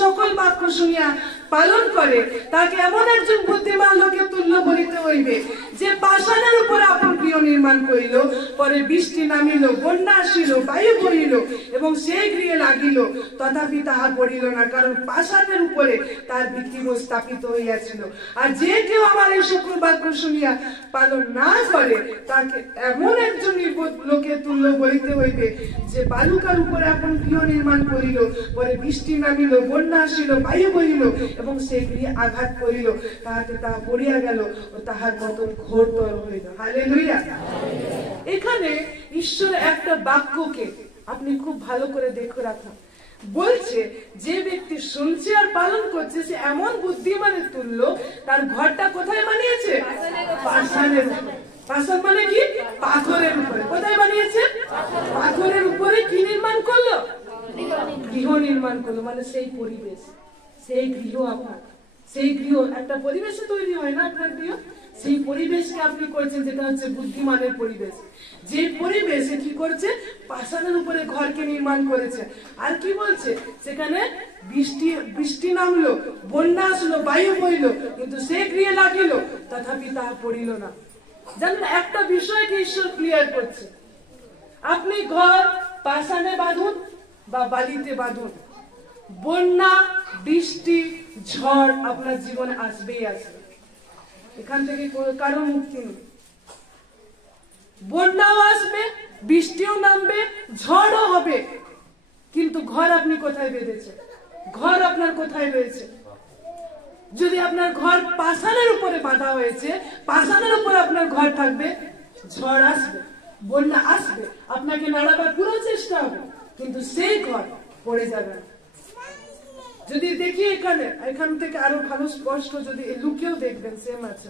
সকল বাক্য শুনিয়া পালন করে, তাকে এমন একজন বুদ্ধিমান লোকের তুল্য বলিতে হইবে, যে পাষাণের উপর আপন গৃহ নির্মাণ করিল, পরে বৃষ্টি নামিল, বন্যা আসিল, বায়ু বহিল এবং সেই গৃহে লাগিল, তথাপি তাহা পড়িল না, কারণ পাষাণের উপরে তার ভিত্তি স্থাপিত হইয়াছিল। আর যে কেউ আমার এই সকল বাক্য শুনিয়া পালন না করে, তাকে এমন একজন নির্বোধ লোকের তুল্য বলিতে হইবে, যে বালুকার উপরে আপন গৃহ নির্মাণ করিল, পরে বৃষ্টি নামিল, বন্যা আসিল, বায়ু বহিল এবং সেই গৃহে আঘাত করিল, তাহাতে তাহা পড়িয়া গেল ও তাহার পতন ঘোরতর হইল। হালেলুয়া। এখানে ঈশ্বর একটা বাক্যকে আপনি খুব ভালো করে দেখে রাখুন, বলছে যে ব্যক্তি শুনছে আর পালন করছে, সে এমন বুদ্ধিমানের তুল্য, তার ঘরটা কোথায় বানিয়েছে? পাষাণের উপরে। পাষাণ মানে কি? পাথরের উপরে। কোথায় বানিয়েছে? পাথরের উপরে কি নির্মাণ করলো? গৃহ নির্মাণ করলো। মানে সেই পরিবেশ, সেই গৃহ, আপনার সেই গৃহ একটা পরিবেশে তৈরি হয় না আপনার গৃহ, সেই পরিবেশকে আপনি করছেন, যেটা হচ্ছে বুদ্ধিমানের পরিবেশ। যে পরিবেশে কি করছে? পাষাণের উপরে ঘরকে নির্মাণ করেছে। আর কি বলছে? সেখানে বৃষ্টি নামলো, বন্যা আসলো, বায়ু বইল, কিন্তু সে গৃহে লাগিল, তথাপি তাহা পড়িল না। জানেন, একটা বিষয়কে ঈশ্বর ক্লিয়ার করছে, আপনি ঘর পাষাণে বাঁধুন বা বালিতে বাঁধুন, বন্যা, বৃষ্টি, ঝড় আপনার জীবনে আসবেই আসবে। এখান থেকে কারো মুক্তি নেই। বন্যাও আসবে, বৃষ্টিও নামবে, ঝড়ও হবে, কিন্তু ঘর আপনি কোথায় বেঁধেছেন? ঘর আপনার কোথায় রয়েছে? যদি আপনার ঘর পাষাণের উপরে বাঁধা হয়েছে, পাষাণের উপরে আপনার ঘর থাকবে, ঝড় আসবে, বন্যা আসবে, আপনাকে নাড়াবার পুরো চেষ্টা হবে, কিন্তু সেই ঘর পড়ে যাবে না। যদি দেখি এখান থেকে আরো ভালো স্পষ্ট, যদি লুকেও দেখবেন, সেম আছে,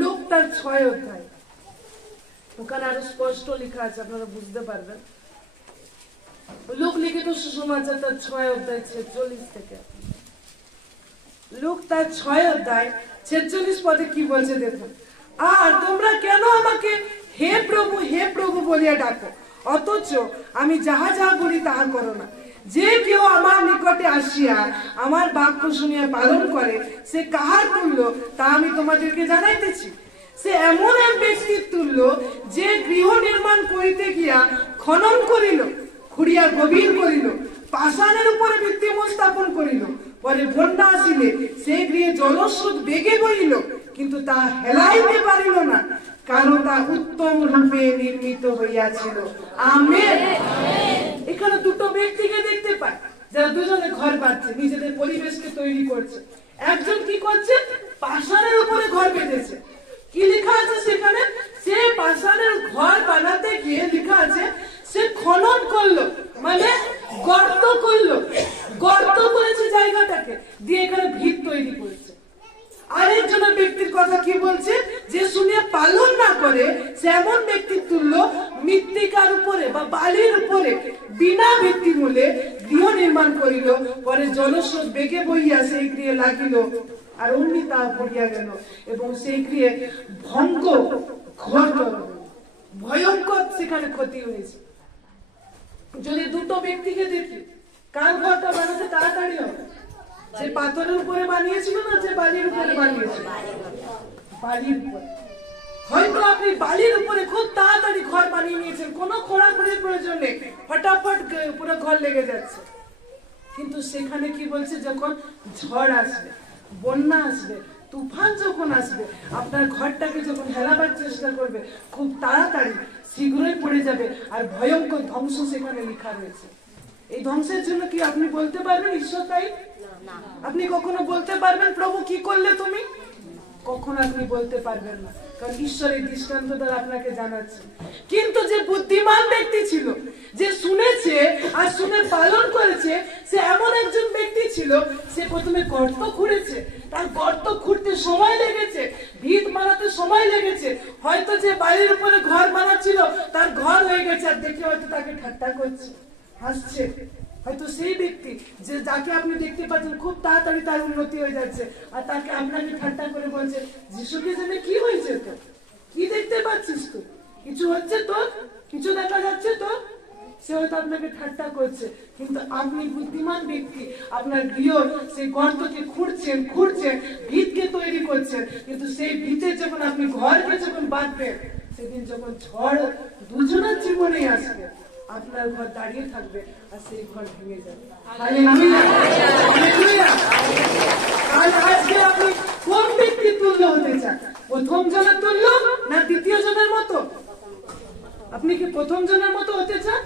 লোক তার 6 অধ্যায়, ওখানে আরো স্পষ্ট লেখা আছে, আপনারা বুঝতে পারবেন। লোক লিখিত সুসমাচার তার 6 অধ্যায় 46 থেকে, লোক তার 6 অধ্যায় 46 পদে কি বলছে দেখুন, আর তোমরা কেন আমাকে হে প্রভু বলিয়া ডাকো, অথচ আমি যাহা যাহা বলি তাহা করো না। যে কেউ আমার নিকটে আসিয়া আমার বাক্য শুনিয়া পালন করে, সে কাহার তুল্য তা আমি তোমাদেরকে জানাইতেছি। সে এমন এক ব্যক্তির তুল্য, যে গৃহ নির্মাণ করিতে গিয়া খনন করিল, খুঁড়িয়া গভীর করিল, পাষাণের উপরে ভিত্তি স্থাপন করিল, পরে বন্যা আসিলে সেই গৃহে জলস্রোত বেগে বহিল, কিন্তু তা হেলাইতে পারিল না, কারণ তা উত্তম রূপে নির্মিত হইয়াছিল। আমেন। এখানে দুটো ব্যক্তিকে দেখতে পাই, যারা দুজনে ঘর বাঁধছে, নিজেদের পরিবেশকে তৈরি করছে। একজন কি করছে? পাষাণের উপরে ঘর বেঁধেছে। কি লেখা আছে সেখানে? সে পাষাণের ঘর বানাতে গিয়ে লেখা আছে, সে খনন করলো, মানে গর্ত করলো, গর্ত করেছে জায়গাটাকে, দিয়ে এখানে ভিত তৈরি করেছে। আরেকজনের ব্যক্তির কথা কি বলছে? যে শুনিয়া পালন না করে, সে এমন ব্যক্তির তুল্য, মৃত্তিকার উপরে বা বালির উপরে বিনা ভিত্তিমূলে গৃহ নির্মাণ করিল, পরে জলস্রোত বেগে বইয়া সেই গৃহে লাগিল, আর অমনি তা পড়িয়া গেল এবং সেই গৃহে ভয়ঙ্কর সেখানে ক্ষতি হয়েছে। যদি দুটো ব্যক্তিকে দেখি, কার ঘরটা বানাতে তাড়াতাড়ি হবে? যে পাথরের উপরে বানিয়েছিল না যে বালির উপরে বানিয়েছিল? বালির উপরে। হয়তো আপনি বালির উপরে খুব তাড়াতাড়ি ঘর বানিয়ে নিয়েছেন, কোনো খোঁড়াখুড়ির প্রয়োজন নেই, ফটাফট পুরো ঘর লেগে যাচ্ছে। কিন্তু সেখানে কি বলছে? যখন ঝড় আসবে, বন্যা আসবে, তুফান যখন আসবে, আপনার ঘরটাকে যখন হেলাবার চেষ্টা করবে, খুব তাড়াতাড়ি শীঘ্রই পড়ে যাবে, আর ভয়ঙ্কর ধ্বংস সেখানে লেখা রয়েছে। এই ধ্বংসের জন্য কি আপনি বলতে পারবেন ঈশ্বর তাই? আপনি কখনো বলতে পারবেন প্রভু কি করলে তুমি? কখনো আপনি বলতে পারবেন না, কারণ ঈশ্বরের দৃষ্টান্ত দ্বারা আপনাকে জানাচ্ছে। কিন্তু যে বুদ্ধিমান ব্যক্তি ছিল, যে শুনেছে আর শুনে পালন করেছে, সে এমন একজন ব্যক্তি ছিল, সে প্রথমে গর্ত খুঁড়েছে। তার গর্ত খুঁড়তে সময় লেগেছে, ভিত বানাতে সময় লেগেছে। হয়তো যে বাড়ির উপরে ঘর বানাচ্ছিল তার ঘর হয়ে গেছে, আর দেখে হয়তো তাকে ঠাট্টা করছে, হাসছে। হয়তো সেই ব্যক্তি যে যাকে আপনি দেখতে পাচ্ছেন খুব তাড়াতাড়ি তার উন্নতি হয়ে যাচ্ছে, আর তাকে আপনাকে ঠাট্টা করে বলছে, যিশুকে জেনে কি হয়েছে তোর? কি দেখতে পাচ্ছিস তুই? কিছু হচ্ছে তোর? কিছু দেখা যাচ্ছে তোর? সে হয়তো আপনাকে ঠাট্টা করছে, কিন্তু আপনি বুদ্ধিমান ব্যক্তি, আপনার গৃহ সেই গর্তকে খুঁড়ছেন, ভিতকে তৈরি করছেন। কিন্তু সেই ভিতে যখন আপনি ঘরকে যখন বাঁধবেন, সেদিন যখন ঝড় দুজনের জীবনে আসবে, আপনার ঘর দাঁড়িয়ে থাকবে আর সেই ঘর ভেঙে যাবে। আজকে আপনি কোন ব্যক্তি তুল্য হতে চান? প্রথম জনের তুল্য না দ্বিতীয় জনের মতো? আপনি কি প্রথম জনের মতো হতে চান?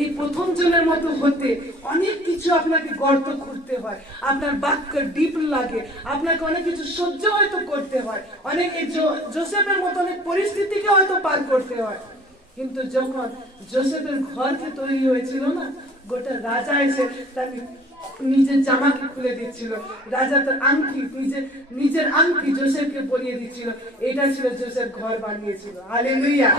এই প্রথম জনের মতো হতে অনেক কিছু আপনাকে গর্ত খুঁড়তে হয়, আপনার বাক্য ডিপ লাগে, আপনাকে অনেক কিছু সহ্য হয়তো করতে হয়, অনেক জোসেফের মতো অনেক পরিস্থিতিকে হয়তো পার করতে হয়। কিন্তু যখন জোসেফের ঘরকে তৈরি হয়েছিল না, গোটা রাজা এসে তার নিজের জামাকে খুলে দিচ্ছিল, রাজা তার আংটি নিজের আংটি জোসেফকে পরিয়ে দিচ্ছিল। এটা ছিল জোসেফ ঘর বানিয়েছিল। হালেলুয়া!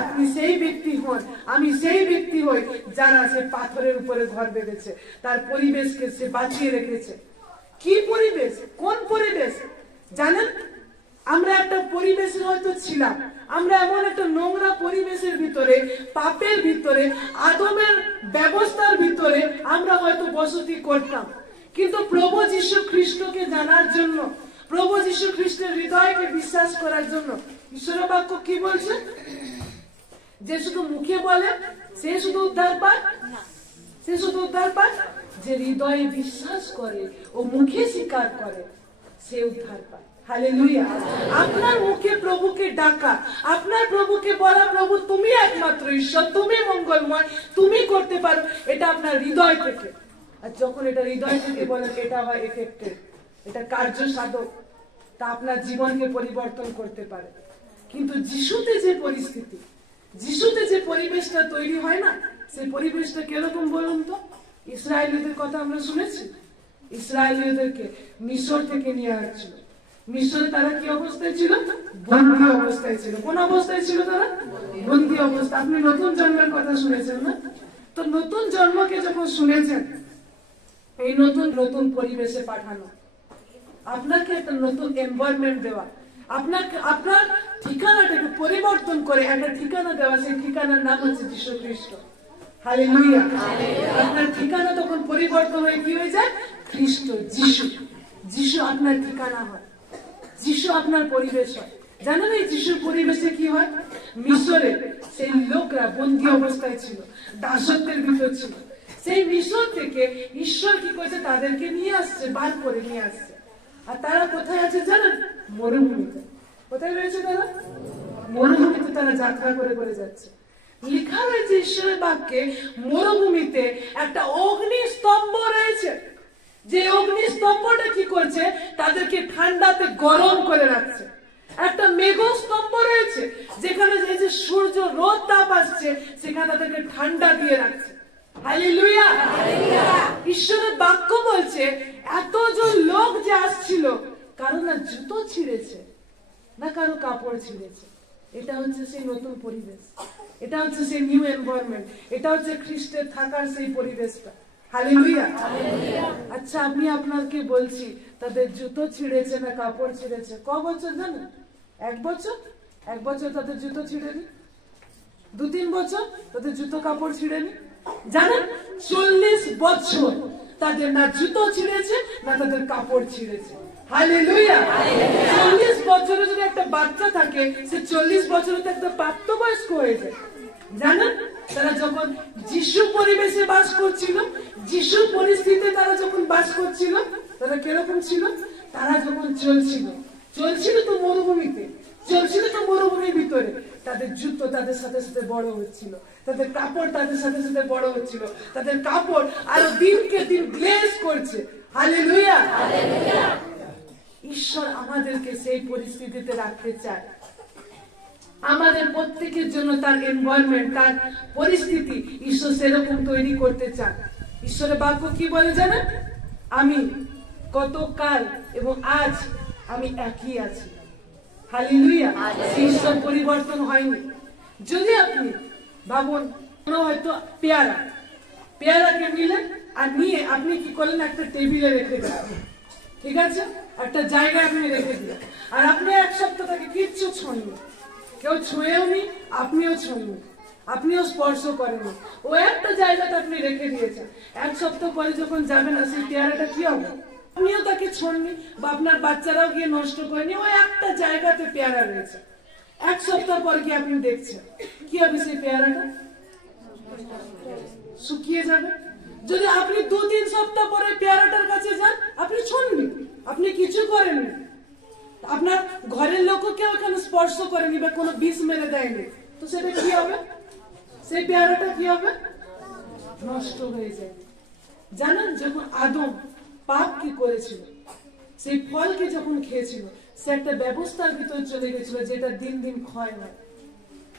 আপনি সেই ব্যক্তি হন, আমি সেই ব্যক্তি হই যারা সে পাথরের উপরে ঘর বেঁধেছে, তার পরিবেশকে সে বাঁচিয়ে রেখেছে। কি পরিবেশ? কোন পরিবেশ জানেন? আমরা একটা পরিবেশে হয়তো ছিলাম, আমরা এমন একটা নোংরা পরিবেশের ভিতরে, পাপের ভিতরে, আদমের ব্যবস্থার ভিতরে আমরা হয়তো বসতি করতাম। কিন্তু প্রভু যীশু খ্রিস্টকে জানার জন্য, প্রভু যীশু খ্রিস্টের হৃদয়কে বিশ্বাস করার জন্য ঈশ্বরের বাক্য কি বলছে? যে শুধু মুখে বলে সে শুধু উদ্ধার পায়? সে শুধু উদ্ধার পায়? যে হৃদয়ে বিশ্বাস করে ও মুখে স্বীকার করে সে উদ্ধার পায়। হালেলুয়া! আপনার মুখে প্রভুকে ডাকা, আপনার প্রভুকে বলা, প্রভু তুমি একমাত্র ঈশ্বর, তুমি মঙ্গলময়, তুমি করতে পারো, এটা আপনার হৃদয় থেকে। আর যখন এটা হৃদয় থেকে বলেন, এটা হয় এফেক্টেড, এটা কার্য সাধক, তা আপনার জীবনকে পরিবর্তন করতে পারে। কিন্তু যিশুতে যে পরিস্থিতি, যিশুতে যে পরিবেশটা তৈরি হয় না, সেই পরিবেশটা কিরকম বলুন তো? ইসরায়েলীদের কথা আমরা শুনেছি, ইসরায়েলীদেরকে মিশর থেকে নিয়ে আসছিল। মিশরে তারা কি অবস্থায় ছিল? বন্দী অবস্থায় ছিল। কোন অবস্থায় ছিল তারা? বন্দী অবস্থা। আপনি নতুন জন্মের কথা শুনেছেন না? তো নতুন জন্মকে যখন শুনেছেন, এই নতুন নতুন পরিবেশে পাঠানো, আপনাকে একটা নতুন এনভায়রনমেন্ট দেওয়া, আপনাকে আপনার ঠিকানাটাকে পরিবর্তন করে একটা ঠিকানা দেওয়া, সেই ঠিকানার নাম হচ্ছে যীশু খ্রিস্ট। হালেলুয়া! আপনার ঠিকানা তখন পরিবর্তন হয়ে কি হয়ে যায়? খ্রিস্ট, যীশু। যীশু আপনার ঠিকানা হয়, যীশু আপনার পরিবেশ হয়। জানেন এই যিশুর পরিবেশে কি হয়? মিশরে সেই লোকরা বন্দী অবস্থায় ছিল, দাসত্বের ভিতর ছিল। সেই মিশর থেকে ঈশ্বর কি করেছে? তাদেরকে নিয়ে আসছে, বার করে নিয়ে আসছে। আর তারা কোথায় আছে জানেন? মরুভূমিতে। কোথায় রয়েছে তারা? মরুভূমিতে তারা যাত্রা করে করে যাচ্ছে। লেখা রয়েছে ঈশ্বরের বাক্যে, মরুভূমিতে একটা অগ্নিস্তম্ভ রয়েছে। যে অগ্নিস্তম্ভটা কি করছে? তাদেরকে ঠান্ডাতে গরম করে রাখছে। একটা মেঘস্তম্ভ রয়েছে, যেখানে যে সূর্য রোদ তাপ আসছে, সেখানে তাদেরকে ঠান্ডা দিয়ে রাখছে। হালেলুয়া! ঈশ্বরের বাক্য বলছে, এতজন লোক যে আসছিল, কারো না জুতো ছিঁড়েছে, না কারো কাপড় ছিঁড়েছে। এটা হচ্ছে সেই নতুন পরিবেশ, এটা হচ্ছে সেই নিউ এনভায়রনমেন্ট, এটা হচ্ছে খ্রিস্টের থাকার সেই পরিবেশটা। হালেলুয়া! আচ্ছা, আমি আপনাকে বলছি, তাদের জুতো ছিঁড়েছে না কাপড় ছিঁড়েছে? ক বছর জানেন? 1 বছর? 1 বছর তাদের জুতো ছিঁড়েনি? 2-3 বছর তাদের জুতো কাপড় ছিঁড়েনি? জানেন, 40 বছর তাদের না জুতো ছিঁড়েছে না তাদের কাপড় ছিঁড়েছে। হালেলুয়া! 40 বছরে যদি একটা বাচ্চা থাকে, সে 40 বছরে তো একটা প্রাপ্তবয়স্ক হয়ে যায়। জানেন, তারা যখন যিশু পরিবেশে বাস করছিল, যিশু পরিস্থিতিতে তারা যখন বাস করছিল, তারা কিরকম ছিল? তারা যখন চলছিল তো মরুভূমিতে, চলছিল তো মরুভূমির ভিতরে, তাদের জুতো তাদের সাথে সাথে বড় হচ্ছিল, তাদের কাপড় তাদের সাথে সাথে বড় হচ্ছিল, তাদের কাপড় আরো দিনকে দিন গ্লেজ করছে। হালেলুয়া! ঈশ্বর আমাদেরকে সেই পরিস্থিতিতে রাখতে চায়। আমাদের প্রত্যেকের জন্য তার এনভায়রনমেন্ট, তার পরিস্থিতি ঈশ্বর সেরকম তৈরি করতে চান। ঈশ্বরের বাক্য কি বলে জানেন? আমি গতকাল এবং আজ আমি একই আছি। হালেলুয়া! ঈশ্বর পরিবর্তন হয়নি। যদি আপনি ভাবুন, হয়তো পেয়ারাকে নিলেন আর নিয়ে আপনি কি করলেন, একটা টেবিলে রেখে দিলেন, ঠিক আছে, একটা জায়গায় আপনি রেখে দিলেন, আর আপনি এক সপ্তাহ থেকে কিচ্ছু ছোঁয়নি, কেউ ছুঁয়েও নি, আপনিও ছোঁয়নি, আপনিও স্পর্শ করেনি, ও একটা জায়গাতে আপনি রেখে দিয়েছেন। এক সপ্তাহ পরে যখন যাবেন না, সেই পেয়ারাটা কি হবে? আপনিও তাকে ছোঁননি বা আপনার বাচ্চারাও গিয়ে নষ্ট করেনি, ও একটা জায়গাতে পেয়ারা রয়েছে। এক সপ্তাহ পর কি আপনি দেখছেন কি হবে? সেই পেয়ারাটা শুকিয়ে যাবে। যদি আপনি 2-3 সপ্তাহ পরে পেয়ারাটার কাছে যান, আপনি ছোঁননি, আপনি কিছু করেননি, আপনার ঘরের লোকও কেউ এখানে স্পর্শ করেনি বা কোনো বিষ মেরে দেয়নি, তো সেটা কি হবে? সেই পেয়ারাটা কি হবে? নষ্ট হয়ে যায়। জানেন, যখন আদম পাপ কি করেছিল, সেই ফলকে যখন খেয়েছিল, সে একটা ব্যবস্থার ভিতরে চলে গেছিল, যেটা দিন দিন ক্ষয় হয়,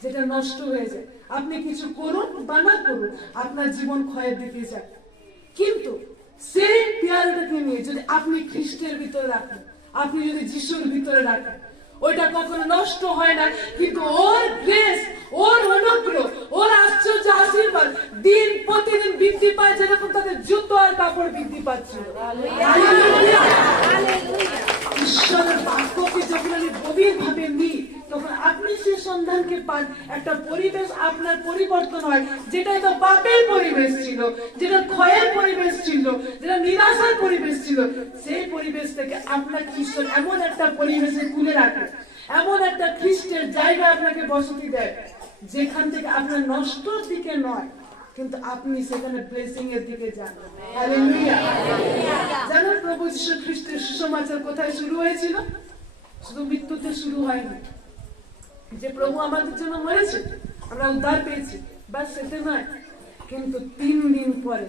যেটা নষ্ট হয়ে যায়। আপনি কিছু করুন বা না করুন, আপনার জীবন ক্ষয়ের দিকে যায়। কিন্তু সেই পেয়ারাটাকে নিয়ে যদি আপনি খ্রিস্টের ভিতরে রাখেন, আপনি যদি যিশুর ভিতরে রাখেন, ওইটা কখনো নষ্ট হয় না, কিন্তু ওর গ্রেস, ওর অনুগ্রহ, ওর আশ্চর্য আশীর্বাদ দিন প্রতিদিন বৃদ্ধি পায়, যেরকম তাদের জুতো আর কাপড় বৃদ্ধি পাচ্ছিল। ঈশ্বরের বাক্যকে যখন আমি গভীর ভাবে নিই, তখন আপনি সেই সন্ধানকে পান, একটা পরিবেশ আপনার পরিবর্তন হয়, যেটা তো পাপের পরিবেশ ছিল, যেটা ক্ষয়ের পরিবেশ ছিল, যেটা নিরাশার পরিবেশ ছিল, সেই পরিবেশ থেকে আপনাকে ঈশ্বর এমন একটা পরিবেশে তুলে রাখে, এমন একটা খ্রিস্টের জায়গা আপনাকে বসতি দেয়, যেখান থেকে আপনার নষ্টর দিকে নয়, কিন্তু আপনি সেখানে ব্লেসিং এর দিকে যান। হালেলুয়া! জানেন, প্রভু যীশু খ্রিস্টের সুসমাচার কোথায় শুরু হয়েছিল? শুধু মৃত্যুতে শুরু হয়নি, যে প্রভু আমাদের জন্য মরেছে, আমরা উদ্ধার পেয়েছি, বাস সেটা নয়, কিন্তু 3 দিন পরে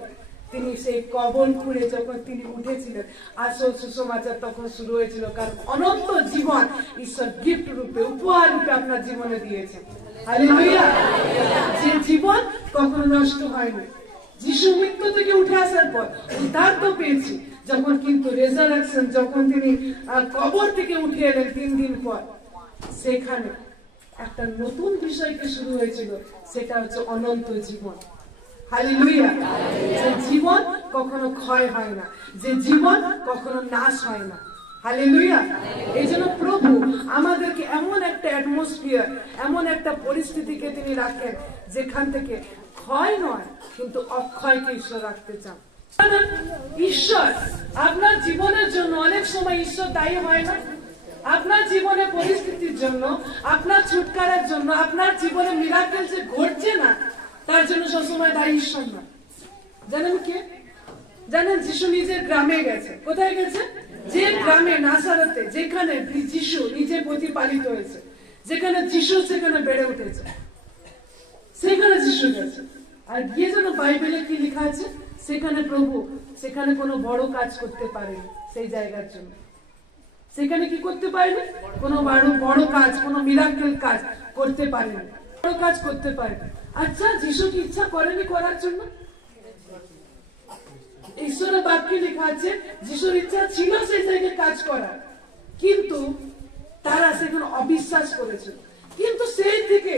তিনি সেই কবর খুঁড়ে যখন তিনি উঠেছিলেন, আসল সুসমাচার তখন শুরু হয়েছিল। কারণ অনন্ত জীবন ঈশ্বর গিফট রূপে, উপহার রূপে আপনার জীবনে দিয়েছেন। হালেলুয়া! যে জীবন কখনো নষ্ট হয়নি। যিশু মৃত্যু থেকে উঠে আসার পর উদ্ধার তো পেয়েছি, যখন কিন্তু রেজারেকশন, যখন তিনি কবর থেকে উঠে এলেন 3 দিন পর, সেখানে একটা নতুন বিষয়কে শুরু হয়েছিল, সেটা হচ্ছে অনন্ত জীবন। হালেলুয়া! যে জীবন কখনো ক্ষয় হয় না, যে জীবন কখনো নাশ হয় না। হালেলুয়া! এই জন্য প্রভু আমাদেরকে এমন একটা অ্যাটমসফিয়ার, এমন একটা পরিস্থিতিকে তিনি রাখেন, যেখান থেকে ক্ষয় নয়, কিন্তু অক্ষয়কে ঈশ্বর রাখতে চান। ঈশ্বর আপনার জীবনের জন্য অনেক সময় ঈশ্বর দায়ী হয় না। আপনার জীবনে পরিস্থিতির জন্য, আপনার ছুটকারার জন্য, আপনার জীবনে মিরাকেল যে ঘটছে না, তার জন্য সবসময় দায়ী ঈশ্বর না। জানেন কে? জানেন, যিশু নিজের গ্রামে গেছে। কোথায় গেছে? যে গ্রামে নাসারতে, যেখানে যিশু নিজে প্রতিপালিত হয়েছে, যেখানে যিশু সেখানে বেড়ে উঠেছে, সেখানে যিশু গেছে। আর গিয়ে যেন বাইবেলে কি লেখা আছে, সেখানে প্রভু সেখানে কোনো বড় কাজ করতে পারেনি। সেই জায়গার জন্য সেখানে কি করতে পারেনি? কোনো বড় কাজ, কোনো মিরাকেল কাজ করতে পারেনি, বড় কাজ করতে পারেনি। আচ্ছা, যিশু কি ইচ্ছা করেনি করার জন্য? ঈশ্বরের বাক্যে লেখা আছে যিশুর ইচ্ছা ছিল সেই জায়গায় কাজ করার, কিন্তু তারা সেখানে অবিশ্বাস করেছিল। কিন্তু সেই থেকে,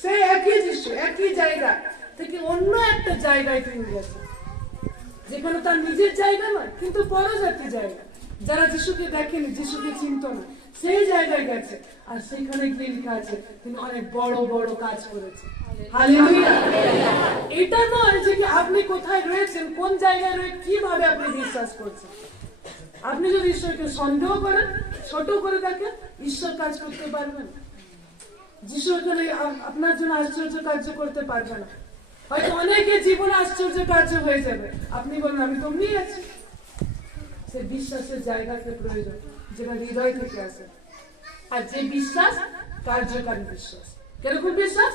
সেই একই যিশু একই জায়গা থেকে অন্য একটা জায়গায় তিনি গেছেন, যেখানে তার নিজের জায়গা নয়, কিন্তু পরজাতি জায়গা, যারা যিশুকে দেখেনি, যিশুকে চিনত না, সেই জায়গায় গেছে। আর সেখানে গিয়ে লেখা আছে তিনি অনেক বড় বড় কাজ করেছেন। হালেলুয়া! এটা নয় যে আপনি কোথায় রয়েছেন, কোন জায়গায় রয়ে কিভাবে আপনি বিশ্বাস করছেন। আপনি যদি ঈশ্বরকে সন্দেহ করেন, ছোট করে দেখেন, ঈশ্বর কাজ করতে পারবেন। যিশু এখানে আপনার জন্য আশ্চর্য কার্য করতে পারবে না। হয়তো অনেকে জীবনে আশ্চর্য কার্য হয়ে যাবে, আপনি বলেন আমি তো নিয়ে আছি। সে বিশ্বাসের জায়গাকে প্রয়োজন, যেটা হৃদয় থেকে আসে। আর যে বিশ্বাস কার্যকারী বিশ্বাস। কিরকম বিশ্বাস?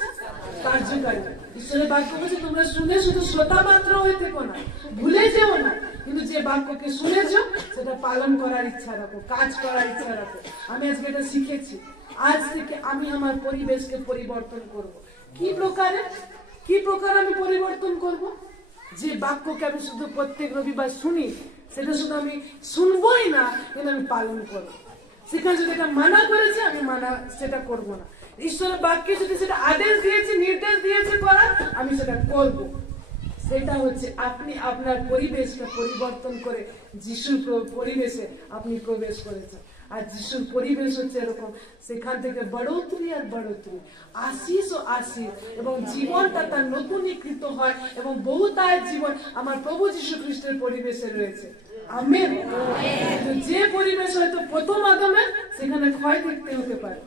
কার্যকারী। ঈশ্বরের বাক্য বলছে তোমরা শুনে শুধু শ্রোতা মাত্র হয়ে থেকো না, ভুলে যেও না, কিন্তু যে বাক্যকে শুনেছো সেটা পালন করার ইচ্ছা রাখো, কাজ করার ইচ্ছা রাখো। আমি আজকে এটা শিখেছি। আজ থেকে আমি আমার পরিবেশকে পরিবর্তন করব। কি প্রকারে আমি পরিবর্তন করব? যে বাক্যকে আমি শুধু প্রত্যেক রবিবার শুনি, সেটা শুধু আমি শুনবোই না, কিন্তু আমি পালন করবো। সেখানে যদি এটা মানা করেছে, আমি সেটা করব না। ঈশ্বরের বাক্যে যদি সেটা আদেশ দিয়েছে, নির্দেশ দিয়েছে করার, আমি সেটা করব। সেটা হচ্ছে আপনি আপনার পরিবেশটা পরিবর্তন করে যিশুর পরিবেশে আপনি প্রবেশ করেছেন। আর যিশুর পরিবেশ হচ্ছে এরকম, সেখান থেকে বড়োত্তরি আর বড়োত্তরি, আশিস ও আশিস, এবং জীবনটা তার নতুনীকৃত হয়, এবং বহুতায়ের জীবন আমার প্রভু যিশু খ্রিস্টের পরিবেশে রয়েছে। আমেন। যে পরিবেশ হয়তো প্রথম আদমে, সেখানে ক্ষয় দেখতে হতে পারে,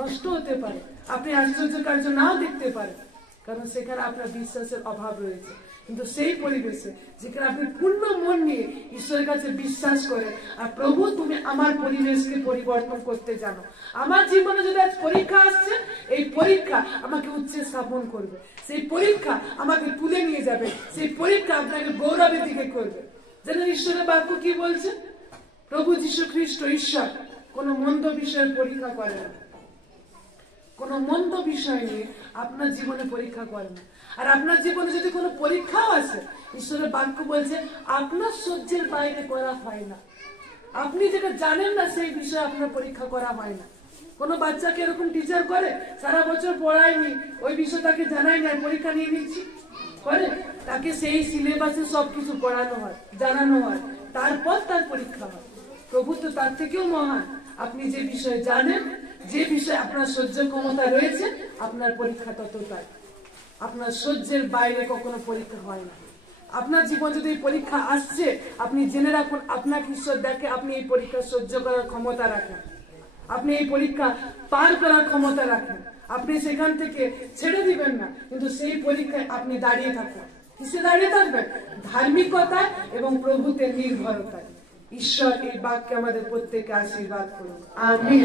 নষ্ট হতে পারে, আপনি আশ্চর্য কার্য নাও দেখতে পারেন, কারণ সেখানে আপনার বিশ্বাসের অভাব রয়েছে। কিন্তু সেই পরিবেশে যেখানে আপনি পূর্ণ মন নিয়ে ঈশ্বরের কাছে বিশ্বাস করে, আর প্রভু তুমি আমার পরিবেশকে পরিবর্তন করতে জানো, আমার জীবনে যদি আজ পরীক্ষা আসছে, এই পরীক্ষা আমাকে উচ্চে স্থাপন করবে, সেই পরীক্ষা আমাকে তুলে নিয়ে যাবে, সেই পরীক্ষা আপনাকে গৌরবের দিকে করবে। জানেন ঈশ্বরের বাক্য কি বলছে? প্রভু যীশু খ্রিস্ট ঈশ্বর কোন মন্দ বিষয়ের পরীক্ষা করে না, কোন মন্দ বিষয় নিয়ে আপনার জীবনে পরীক্ষা করে না। আর আপনার জীবনে যদি কোনো পরীক্ষাও আসে, ঈশ্বরের বাক্য বলছে আপনার সহ্যের বাইরে করা হয় না। আপনি যেটা জানেন না সেই বিষয়ে আপনার পরীক্ষা করা হয় না। কোন বাচ্চাকে এরকম টিচার করে, সারা বছর পড়ায়নি, ওই বিষয় তাকে জানাই না, পরীক্ষা নিয়ে নিচ্ছি করে, তাকে সেই সিলেবাসে সবকিছু পড়ানো হয়, জানানো হয়, তারপর তার পরীক্ষা হয়। প্রভু তো তার থেকেও মহান। আপনি যে বিষয়ে জানেন, যে বিষয়ে আপনার সহ্য ক্ষমতা রয়েছে, আপনার পরীক্ষা ততটাই। আপনার সহ্যের বাইরে কখনো পরীক্ষা হয় না। আপনার জীবন যদি এই পরীক্ষা আসছে, আপনি জেনে রাখুন আপনাকে ঈশ্বর দেখে আপনি এই পরীক্ষা সহ্য করার ক্ষমতা রাখেন, আপনি এই পরীক্ষা পার করার ক্ষমতা রাখেন। আপনি সেখান থেকে ছেড়ে দিবেন না, কিন্তু সেই পরীক্ষায় আপনি দাঁড়িয়ে থাকুন। কিসে দাঁড়িয়ে থাকবেন? ধার্মিকতায় এবং প্রভুতে নির্ভরতায়। ঈশ্বর এই বাক্যে আমাদের প্রত্যেককে আশীর্বাদ করুন। আমিন।